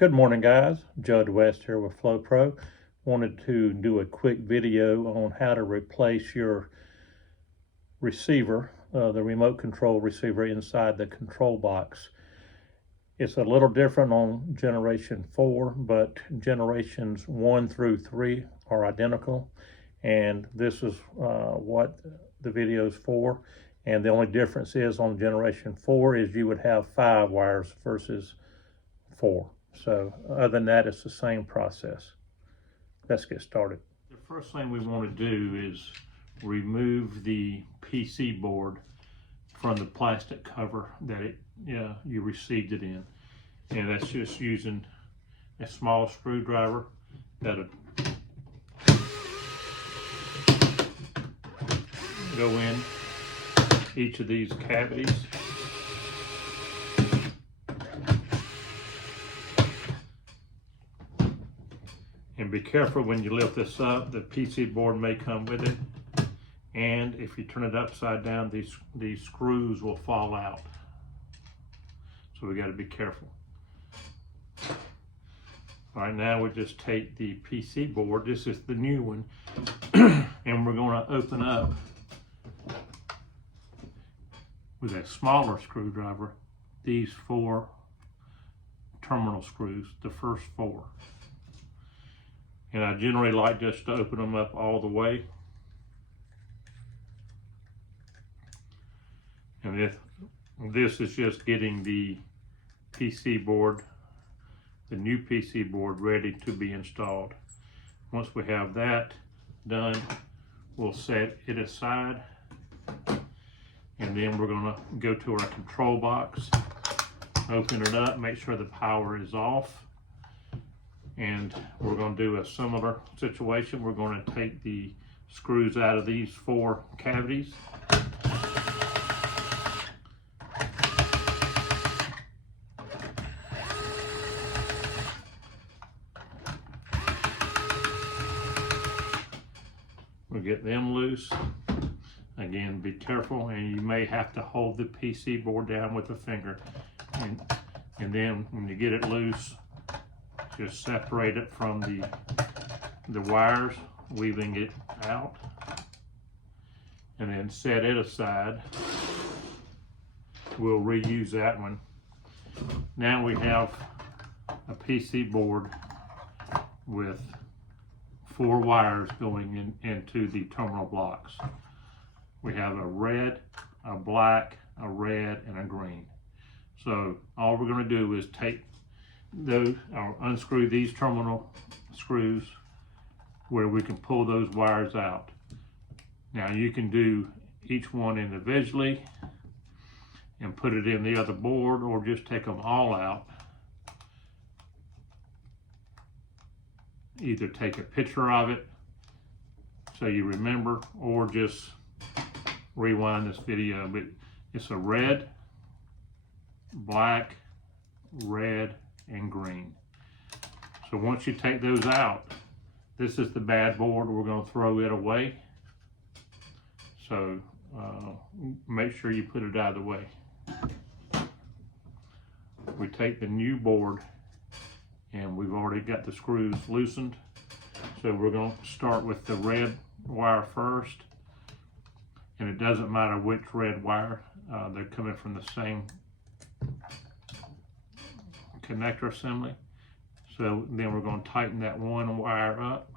Good morning, guys. Judd West here with FlowPro. Wanted to do a quick video on how to replace your receiver, the remote control receiver inside the control box. It's a little different on generation 4, but generations 1 through 3 are identical, and this is what the video is for. And the only difference is on generation 4 is you would have 5 wires versus 4. So other than that, it's the same process. Let's get started. The first thing we want to do is remove the PC board from the plastic cover that you received it in. And that's just using a small screwdriver that'll go in each of these cavities. And be careful when you lift this up, the PC board may come with it. And if you turn it upside down, these screws will fall out. So we got to be careful. All right, now we just take the PC board. This is the new one. And we're going to open up with a smaller screwdriver these 4 terminal screws, the first 4. And I generally like just to open them up all the way. And this is just getting the PC board, the new PC board, ready to be installed. Once we have that done, we'll set it aside. And then we're gonna go to our control box, open it up, make sure the power is off. And we're going to do a similar situation. We're going to take the screws out of these 4 cavities. We'll get them loose. Again, be careful, and you may have to hold the PC board down with a finger. And then when you get it loose, just separate it from the wires, weaving it out, and then set it aside. We'll reuse that one. Now we have a PC board with 4 wires going into the terminal blocks. We have a red, a black, a red, and a green. So all we're going to do is take those, or unscrew these terminal screws where we can pull those wires out. Now you can do each one individually and put it in the other board, or just take them all out. Either take a picture of it so you remember, or just rewind this video. But it's a red, black, red, and green. So once you take those out, this is the bad board. We're going to throw it away. So make sure you put it out of the way. We take the new board, and we've already got the screws loosened. So we're going to start with the red wire first. And it doesn't matter which red wire, they're coming from the same connector assembly. So then we're going to tighten that one wire up,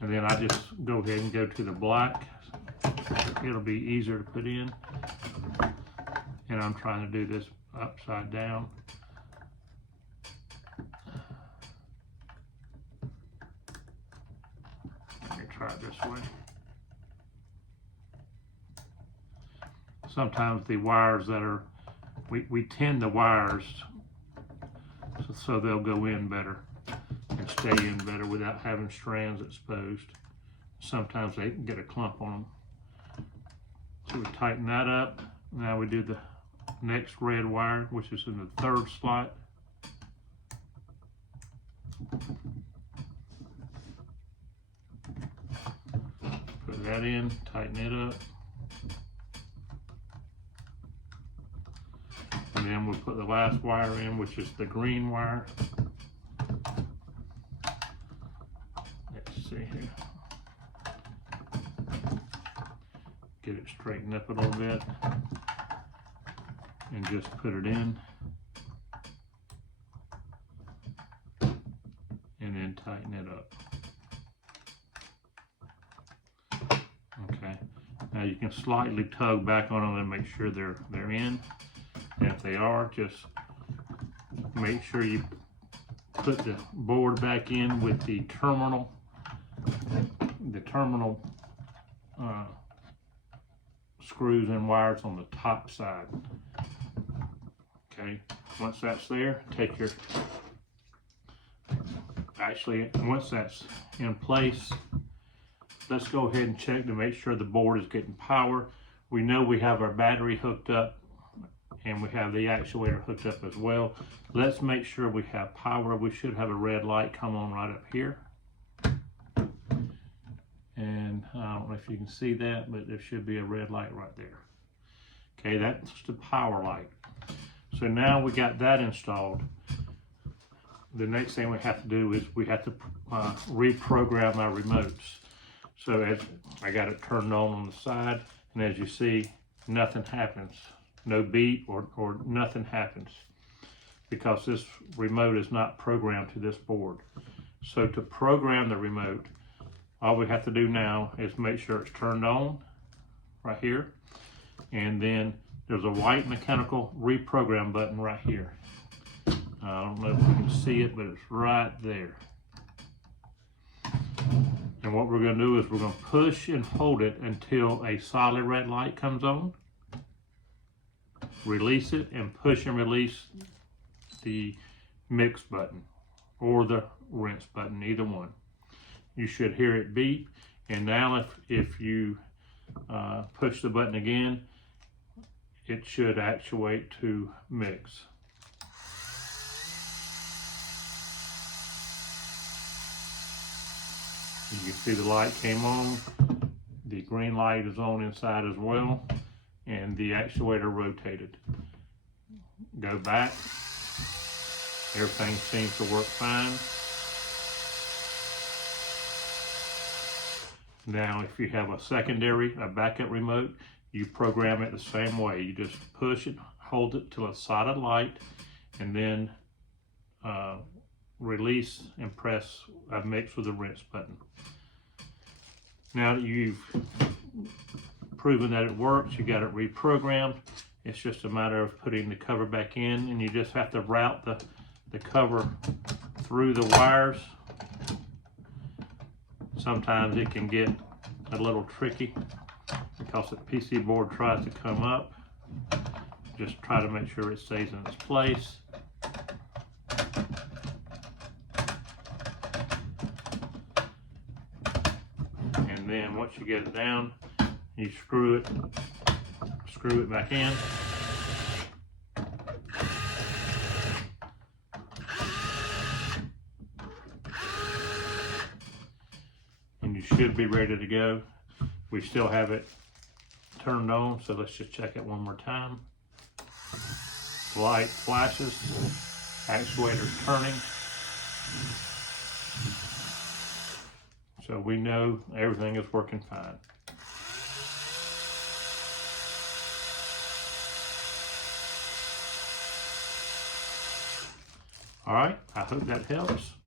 and then I just go ahead and go to the black. It'll be easier to put in, and I'm trying to do this upside down. Let me try it this way. Sometimes the wires that are, we tend the wires so they'll go in better and stay in better without having strands exposed. Sometimes they can get a clump on them. So we tighten that up. Now we do the next red wire, which is in the 3rd slot. Put that in, tighten it up. And then we'll put the last wire in, which is the green wire. Let's see here. Get it straightened up a little bit and just put it in. And then tighten it up. Okay. Now you can slightly tug back on them and make sure they're in. And if they are, just make sure you put the board back in with the terminal screws and wires on the top side. Okay, once that's there, once that's in place, let's go ahead and check to make sure the board is getting power. We know we have our battery hooked up and we have the actuator hooked up as well. Let's make sure we have power. We should have a red light come on right up here. And I don't know if you can see that, but there should be a red light right there. Okay, that's the power light. So now we got that installed. The next thing we have to do is we have to reprogram our remotes. So as I got it turned on the side, and as you see, nothing happens. No beep or nothing happens because this remote is not programmed to this board. So to program the remote, all we have to do now is make sure it's turned on right here. And then there's a white mechanical reprogram button right here. I don't know if you can see it, but it's right there. And what we're going to do is we're going to push and hold it until a solid red light comes on. Release it and push and release the mix button or the rinse button, either one. You should hear it beep. And now if you push the button again, it should actuate to mix. You can see the light came on. The green light is on inside as well. And the actuator rotated. Go back. Everything seems to work fine. Now, if you have a backup remote, you program it the same way. You just push it, hold it till a solid light, and then release and press a mix with the rinse button. Now that you've proven that it works, you got it reprogrammed. It's just a matter of putting the cover back in, and you just have to route the cover through the wires. Sometimes it can get a little tricky because the PC board tries to come up. Just try to make sure it stays in its place. And then once you get it down, you screw it back in. And you should be ready to go. We still have it turned on, so let's just check it one more time. Light flashes, actuator's turning. So we know everything is working fine. All right, I hope that helps.